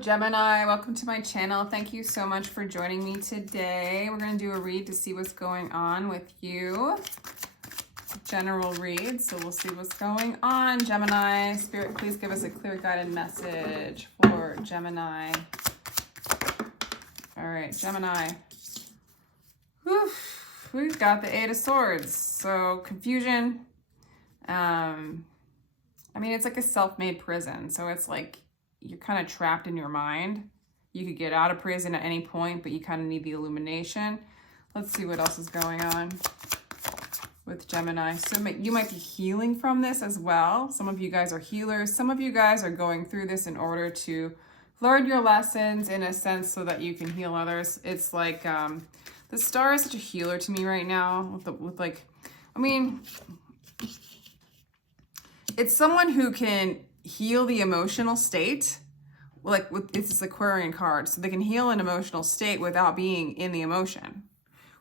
Gemini, welcome to my channel. Thank you so much for joining me today. We're going to do a read to see what's going on with you. General read, so we'll see what's going on. Gemini, Spirit, please give us a clear guided message for Gemini. All right, Gemini. Whew. We've got the Eight of Swords. So confusion. I mean, it's like a self-made prison. So it's like you're kind of trapped in your mind. You could get out of prison at any point, but you kind of need the illumination. Let's see what else is going on with Gemini. So you might be healing from this as well. Some of you guys are healers. Some of you guys are going through this in order to learn your lessons in a sense so that you can heal others. It's like the star is such a healer to me right now. It's someone who can heal the emotional state, like it's this Aquarian card, so they can heal an emotional state without being in the emotion,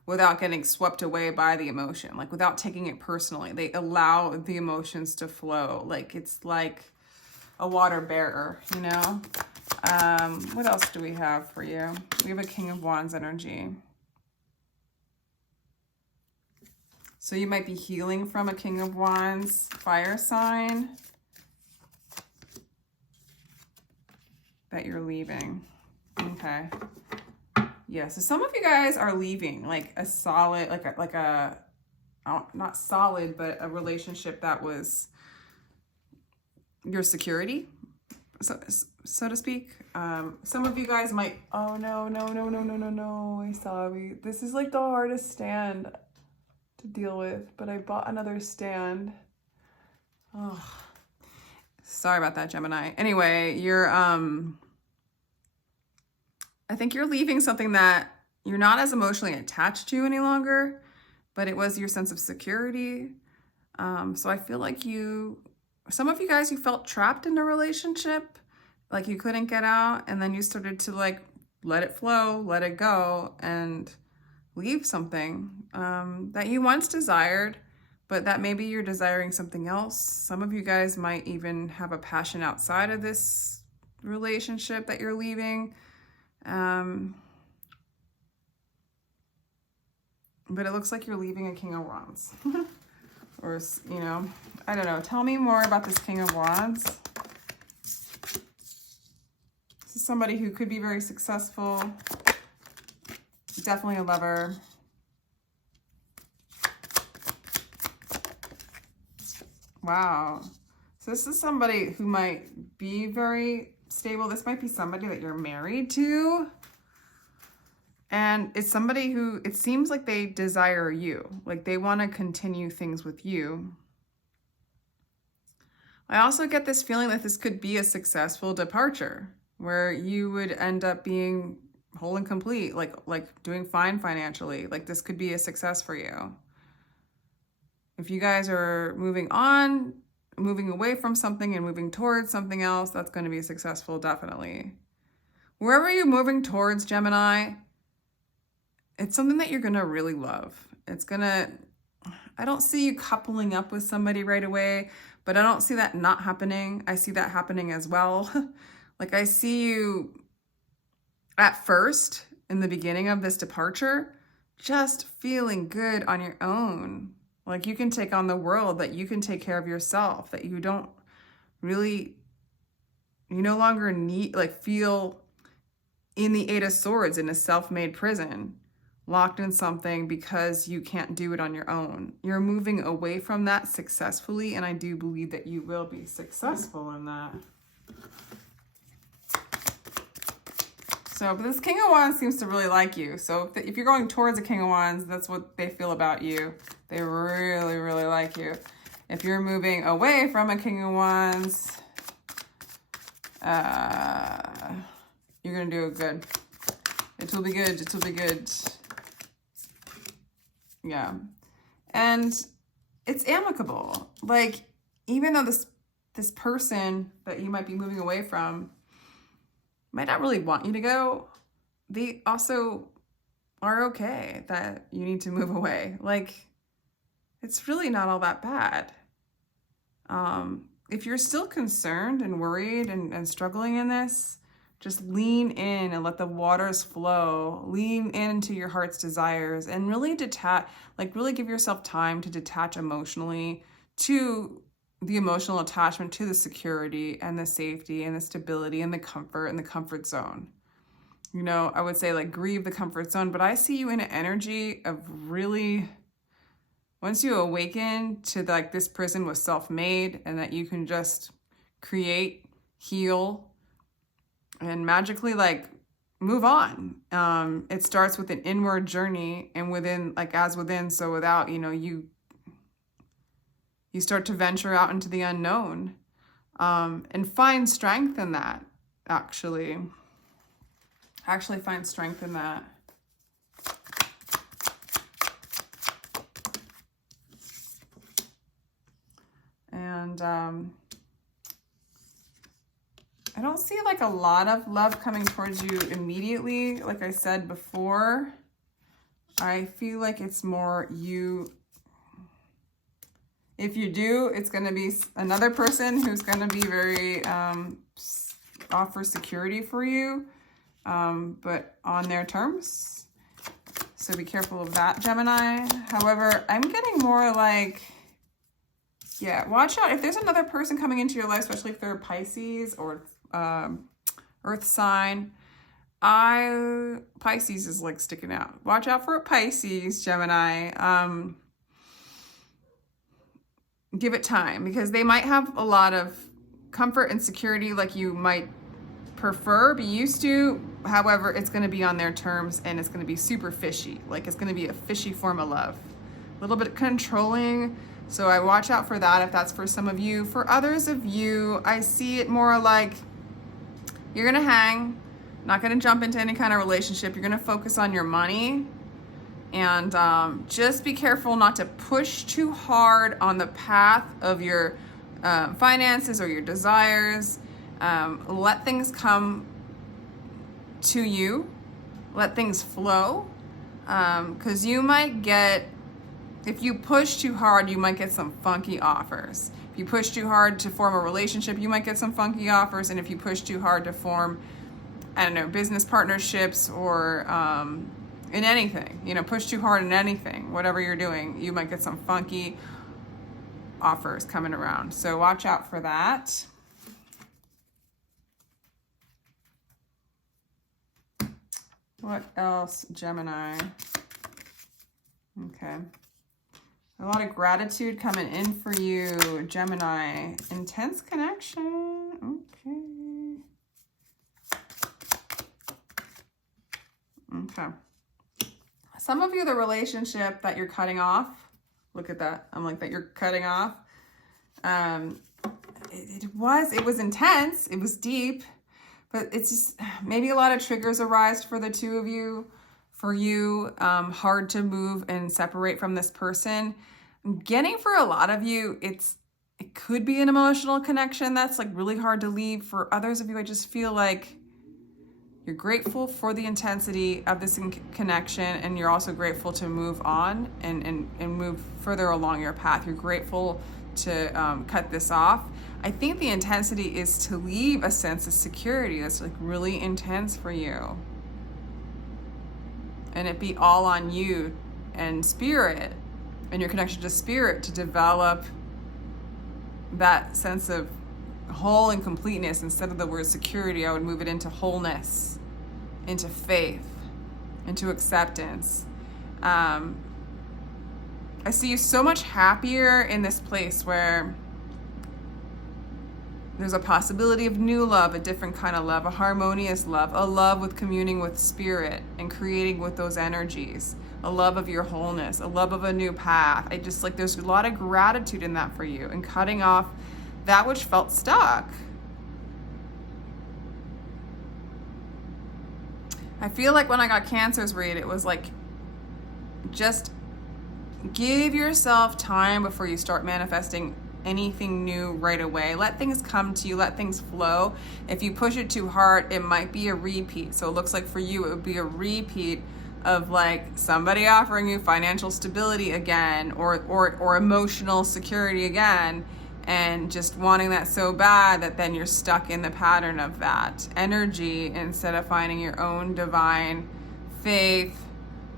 without getting swept away by the emotion, like without taking it personally. They allow the emotions to flow, like it's like a water bearer, you know? What else do we have for you? We have a King of Wands energy. So you might be healing from a King of Wands fire sign that you're leaving. Okay. Yeah, so some of you guys are leaving like a solid, not solid, but a relationship that was your security, so to speak. Some of you guys might, oh no, Isabi. This is like the hardest stand to deal with, but I bought another stand. Oh, sorry about that, Gemini. Anyway, you're, I think you're leaving something that you're not as emotionally attached to any longer, but it was your sense of security. So I feel like some of you guys, you felt trapped in a relationship, like you couldn't get out, and then you started to like let it flow, let it go, and leave something that you once desired, but that maybe you're desiring something else. Some of you guys might even have a passion outside of this relationship that you're leaving. But it looks like you're leaving a King of Wands. Or, you know, I don't know. Tell me more about this King of Wands. This is somebody who could be very successful. Definitely a lover. Wow. So this is somebody who might be very stable. This might be somebody that you're married to. And it's somebody who, it seems like they desire you. Like they want to continue things with you. I also get this feeling that this could be a successful departure where you would end up being whole and complete, like doing fine financially. Like this could be a success for you. If you guys are moving on, moving away from something and moving towards something else, that's going to be successful, definitely. Wherever you're moving towards, Gemini, it's something that you're going to really love. I don't see you coupling up with somebody right away, but I don't see that not happening. I see that happening as well. Like I see you at first, in the beginning of this departure, just feeling good on your own. Like you can take on the world, that you can take care of yourself, that you don't really, you no longer need, like feel in the Eight of Swords in a self-made prison, locked in something because you can't do it on your own. You're moving away from that successfully, and I do believe that you will be successful in that. So, but this King of Wands seems to really like you. So if you're going towards a King of Wands, that's what they feel about you. They really, really like you. If you're moving away from a King of Wands, you're going to do it good. It will be good. It will be good. Yeah. And it's amicable. Like, even though this person that you might be moving away from might not really want you to go, they also are okay that you need to move away. Like, it's really not all that bad. If you're still concerned and worried and struggling in this, Just lean in and let the waters flow. Lean into your heart's desires and really detach, like really give yourself time to detach emotionally to the emotional attachment to the security and the safety and the stability and the comfort zone. You know, I would say like grieve the comfort zone, but I see you in an energy of really, once you awaken to like this prison was self-made and that you can just create, heal, and magically like move on. It starts with an inward journey, and within, like as within, so without, you know, you start to venture out into the unknown, and find strength in that, actually find strength in that. And I don't see like a lot of love coming towards you immediately. Like I said before, I feel like it's more you. If you do, it's going to be another person who's going to be very, offer security for you, but on their terms. So be careful of that, Gemini. However, I'm getting more like, yeah, watch out. If there's another person coming into your life, especially if they're Pisces or earth sign, Pisces is like sticking out. Watch out for a Pisces, Gemini. Give it time, because they might have a lot of comfort and security like you might prefer, be used to. However, it's going to be on their terms, and it's going to be super fishy. Like it's going to be a fishy form of love, a little bit controlling. So I watch out for that if that's for some of you. For others of you, I see it more like you're going to hang, not going to jump into any kind of relationship. You're going to focus on your money. And just be careful not to push too hard on the path of your finances or your desires. Let things come to you. Let things flow. Because you might get, if you push too hard, you might get some funky offers. If you push too hard to form a relationship, you might get some funky offers. And if you push too hard to form, I don't know, business partnerships or in anything, you know, push too hard in anything, whatever you're doing, you might get some funky offers coming around. So watch out for that. What else, Gemini? Okay. A lot of gratitude coming in for you, Gemini. Intense connection. Okay. Some of you, the relationship that you're cutting off, look at that. I'm like, that you're cutting off. It was intense. It was deep, but it's just maybe a lot of triggers arise for the two of you, for you, hard to move and separate from this person. I'm getting for a lot of you, it could be an emotional connection that's like really hard to leave. For others of you, I just feel like you're grateful for the intensity of this connection, and you're also grateful to move on and move further along your path. You're grateful to cut this off. I think the intensity is to leave a sense of security that's like really intense for you. And it be all on you and spirit and your connection to spirit to develop that sense of whole and completeness. Instead of the word security, I would move it into wholeness, into faith, into acceptance. I see you so much happier in this place where there's a possibility of new love, a different kind of love, a harmonious love, a love with communing with spirit and creating with those energies, a love of your wholeness, a love of a new path. I just like, there's a lot of gratitude in that for you, and cutting off that which felt stuck. I feel like when I got Cancer's read, it was like, just give yourself time before you start manifesting anything new right away. Let things come to you, let things flow. If you push it too hard, it might be a repeat. So it looks like for you, it would be a repeat of like somebody offering you financial stability again, or emotional security again. and just wanting that so bad that then you're stuck in the pattern of that energy instead of finding your own divine faith,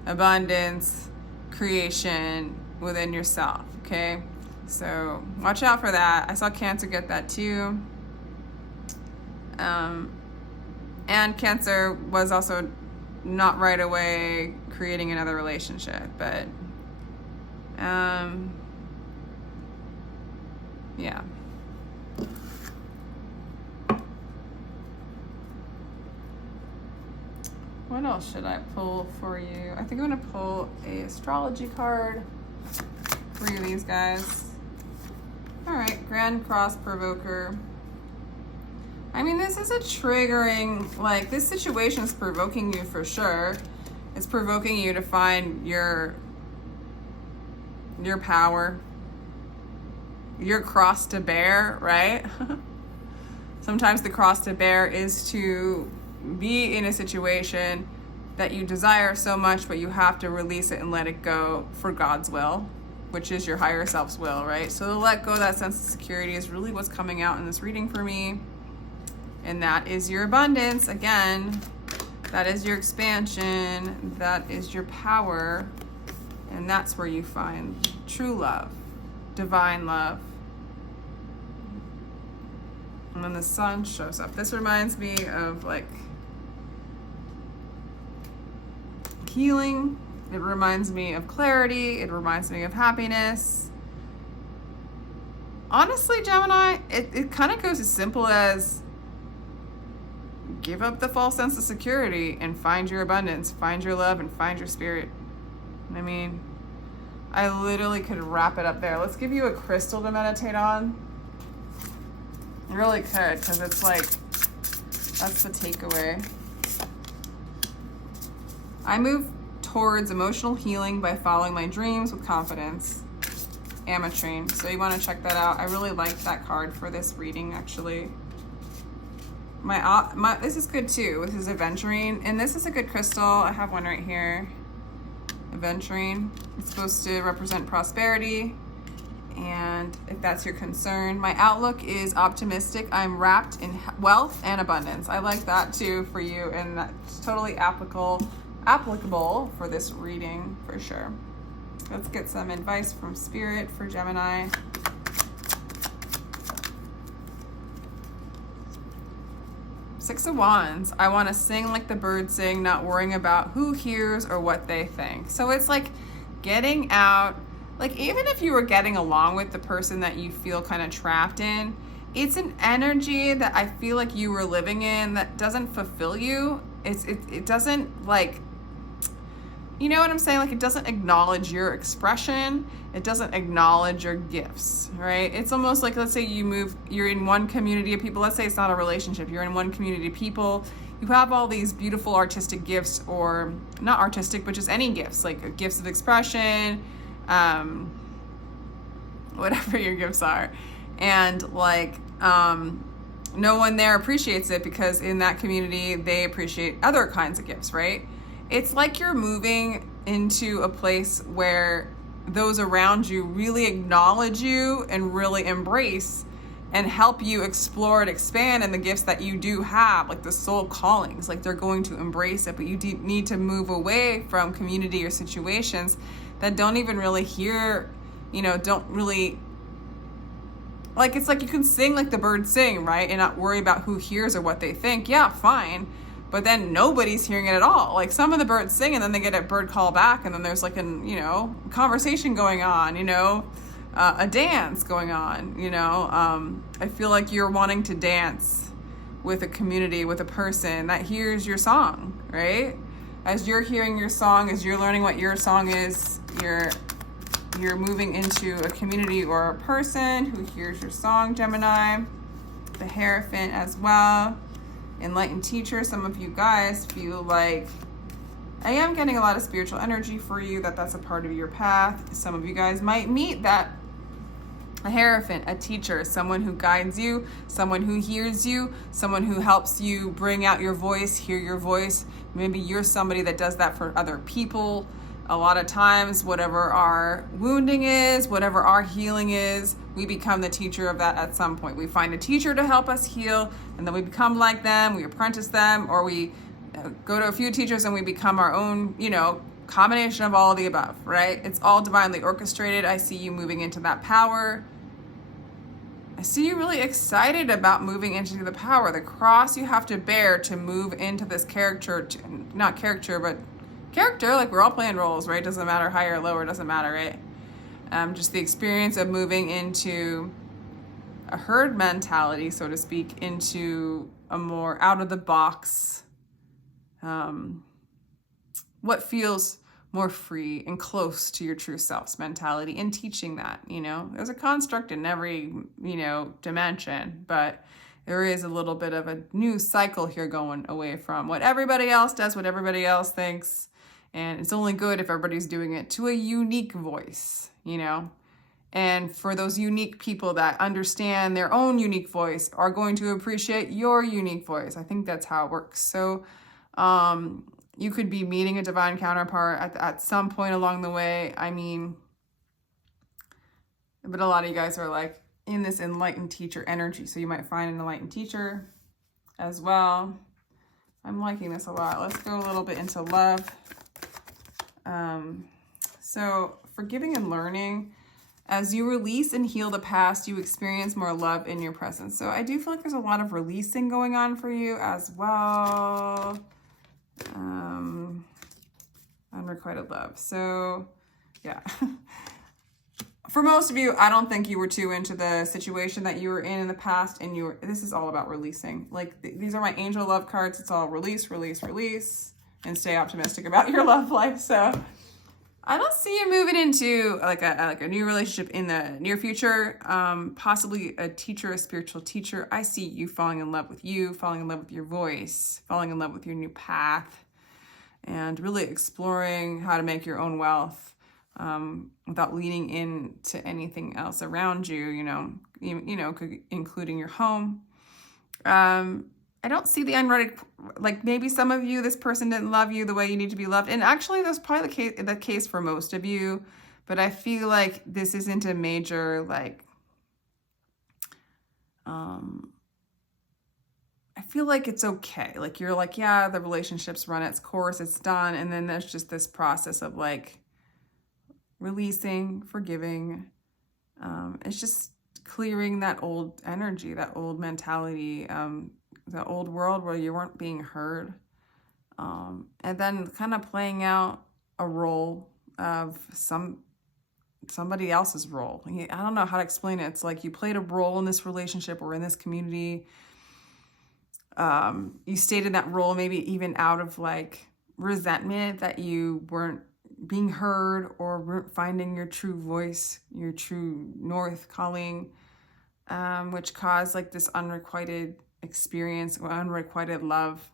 abundance, creation within yourself, okay? So watch out for that. I saw Cancer get that too. And Cancer was also not right away creating another relationship, but yeah. What else should I pull for you? I think I'm gonna pull a astrology card for you, these guys. All right, Grand Cross Provoker. I mean, this is a triggering, like, this situation is provoking you for sure. It's provoking you to find your power, your cross to bear, right? Sometimes the cross to bear is to be in a situation that you desire so much, but you have to release it and let it go for God's will, which is your higher self's will, right? So to let go of that sense of security is really what's coming out in this reading for me. And that is your abundance. Again, that is your expansion. That is your power. And that's where you find true love, divine love. And then the sun shows up. This reminds me of like healing. It reminds me of clarity. It reminds me of happiness. Honestly, Gemini, it kind of goes as simple as give up the false sense of security and find your abundance, find your love, and find your spirit. I mean, I literally could wrap it up there. Let's give you a crystal to meditate on. I really could, because it's like, that's the takeaway. I move towards emotional healing by following my dreams with confidence. Ametrine. So you want to check that out. I really like that card for this reading, actually. This is good too. This is aventurine, and this is a good crystal. I have one right here. Aventurine. It's supposed to represent prosperity, and if that's your concern, my outlook is optimistic. I'm wrapped in wealth and abundance. I like that too for you, and that's totally applicable for this reading for sure. Let's get some advice from Spirit for Gemini. Six of Wands. I want to sing like the birds sing, not worrying about who hears or what they think. So it's like getting out, like even if you were getting along with the person that you feel kind of trapped in, it's an energy that I feel like you were living in that doesn't fulfill you. It doesn't, like, you know what I'm saying? Like, it doesn't acknowledge your expression. It doesn't acknowledge your gifts, right? It's almost like, let's say you're in one community of people. Let's say it's not a relationship. You're in one community of people. You have all these beautiful artistic gifts, or not artistic, but just any gifts, like gifts of expression, whatever your gifts are. And like, no one there appreciates it because in that community, they appreciate other kinds of gifts, right? It's like you're moving into a place where those around you really acknowledge you and really embrace and help you explore and expand in the gifts that you do have, like the soul callings. Like they're going to embrace it, but you need to move away from community or situations that don't even really hear, don't really, like, it's like you can sing like the birds sing, right? And not worry about who hears or what they think. Yeah, fine. But then nobody's hearing it at all. Like some of the birds sing and then they get a bird call back, and then there's like conversation going on, a dance going on, I feel like you're wanting to dance with a community, with a person that hears your song, right? As you're hearing your song, as you're learning what your song is, you're moving into a community or a person who hears your song, Gemini. The Hierophant as well. Enlightened Teacher. Some of you guys feel like I am getting a lot of spiritual energy for you, that's a part of your path. Some of you guys might meet a Hierophant, a teacher, someone who guides you, someone who hears you, someone who helps you bring out your voice, hear your voice. Maybe you're somebody that does that for other people. A lot of times, whatever our wounding is, whatever our healing is, we become the teacher of that at some point. We find a teacher to help us heal, and then we become like them, we apprentice them, or we go to a few teachers and we become our own, combination of all of the above, right? It's all divinely orchestrated. I see you moving into that power. I see you really excited about moving into the power, the cross you have to bear to move into this character, not character, but character, like we're all playing roles, right? Doesn't matter higher or lower, doesn't matter, right? Just the experience of moving into a herd mentality, so to speak, into a more out of the box, what feels more free and close to your true self's mentality, and teaching that, there's a construct in every, dimension, but there is a little bit of a new cycle here going away from what everybody else does, what everybody else thinks. And it's only good if everybody's doing it to a unique voice, And for those unique people that understand their own unique voice are going to appreciate your unique voice. I think that's how it works. So you could be meeting a divine counterpart at some point along the way. I mean, but a lot of you guys are like in this enlightened teacher energy. So you might find an enlightened teacher as well. I'm liking this a lot. Let's go a little bit into love. So forgiving and learning, as you release and heal the past, you experience more love in your presence. So I do feel like there's a lot of releasing going on for you as well. Unrequited love. So yeah, for most of you, I don't think you were too into the situation that you were in the past, and this is all about releasing. Like these are my angel love cards. It's all release, release, release, and stay optimistic about your love life. So I don't see you moving into like a new relationship in the near future. Possibly a teacher, a spiritual teacher. I see you falling in love with you, falling in love with your voice, falling in love with your new path, and really exploring how to make your own wealth without leaning into anything else around you. Including your home. I don't see the unready, like maybe some of you, this person didn't love you the way you need to be loved. And actually that's probably the case for most of you, but I feel like this isn't a major, like, I feel like it's okay. Like you're like, yeah, the relationship's run its course, it's done. And then there's just this process of like releasing, forgiving. It's just clearing that old energy, that old mentality, the old world where you weren't being heard, and then kind of playing out a role of somebody else's role. I don't know how to explain it. It's like you played a role in this relationship or in this community. You stayed in that role maybe even out of like resentment that you weren't being heard or weren't finding your true voice, your true north calling, which caused like this unrequited experience or unrequited love,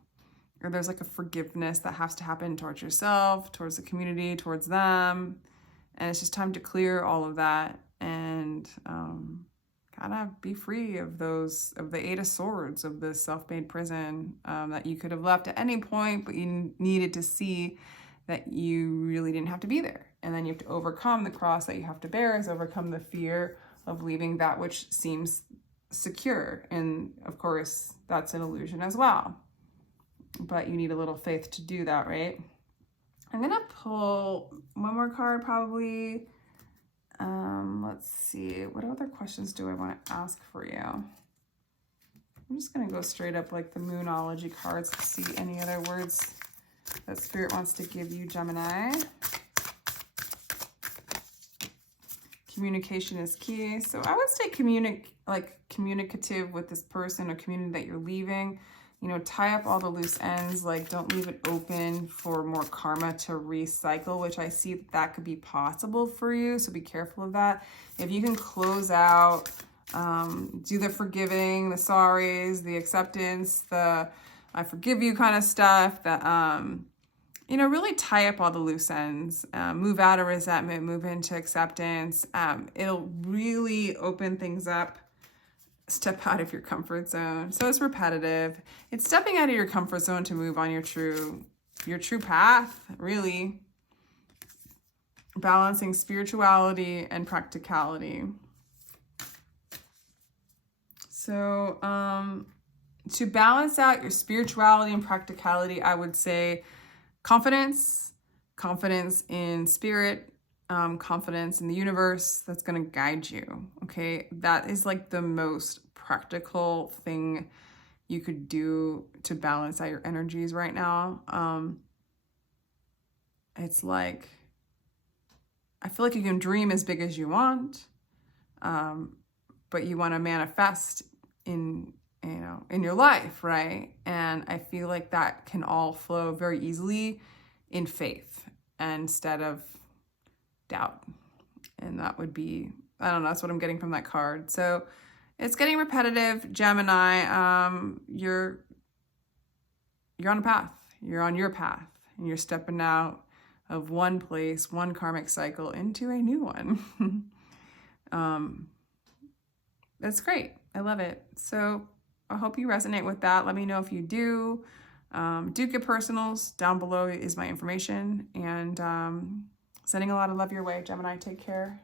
or there's like a forgiveness that has to happen towards yourself, towards the community, towards them. And it's just time to clear all of that and kind of be free of the Eight of Swords, of the self-made prison that you could have left at any point, but you needed to see that you really didn't have to be there. And then you have to overcome the cross that you have to bear, is overcome the fear of leaving that which seems secure. And of course, that's an illusion as well. But you need a little faith to do that, right? I'm gonna pull one more card probably. Let's see, what other questions do I want to ask for you? I'm just gonna go straight up like the Moonology cards to see any other words that Spirit wants to give you, Gemini. Communication is key. So I would say communicative with this person or community that you're leaving. Tie up all the loose ends. Like don't leave it open for more karma to recycle, which I see that could be possible for you. So be careful of that. If you can close out, do the forgiving, the sorries, the acceptance, the I forgive you kind of stuff, that really tie up all the loose ends, move out of resentment, move into acceptance. It'll really open things up. Step out of your comfort zone. So it's repetitive. It's stepping out of your comfort zone to move on your true path, really. balancing spirituality and practicality. So, to balance out your spirituality and practicality, I would say confidence in spirit, confidence in the universe that's going to guide you. Okay. That is like the most practical thing you could do to balance out your energies right now. It's like, I feel like you can dream as big as you want, but you want to manifest in your life, right? And I feel like that can all flow very easily in faith instead of doubt. And that would be, I don't know, that's what I'm getting from that card. So it's getting repetitive, Gemini. You're on a path. You're on your path, and you're stepping out of one place, one karmic cycle into a new one. That's great. I love it. So I hope you resonate with that. Let me know if you do. Do get personals. Down below is my information. And sending a lot of love your way, Gemini. Take care.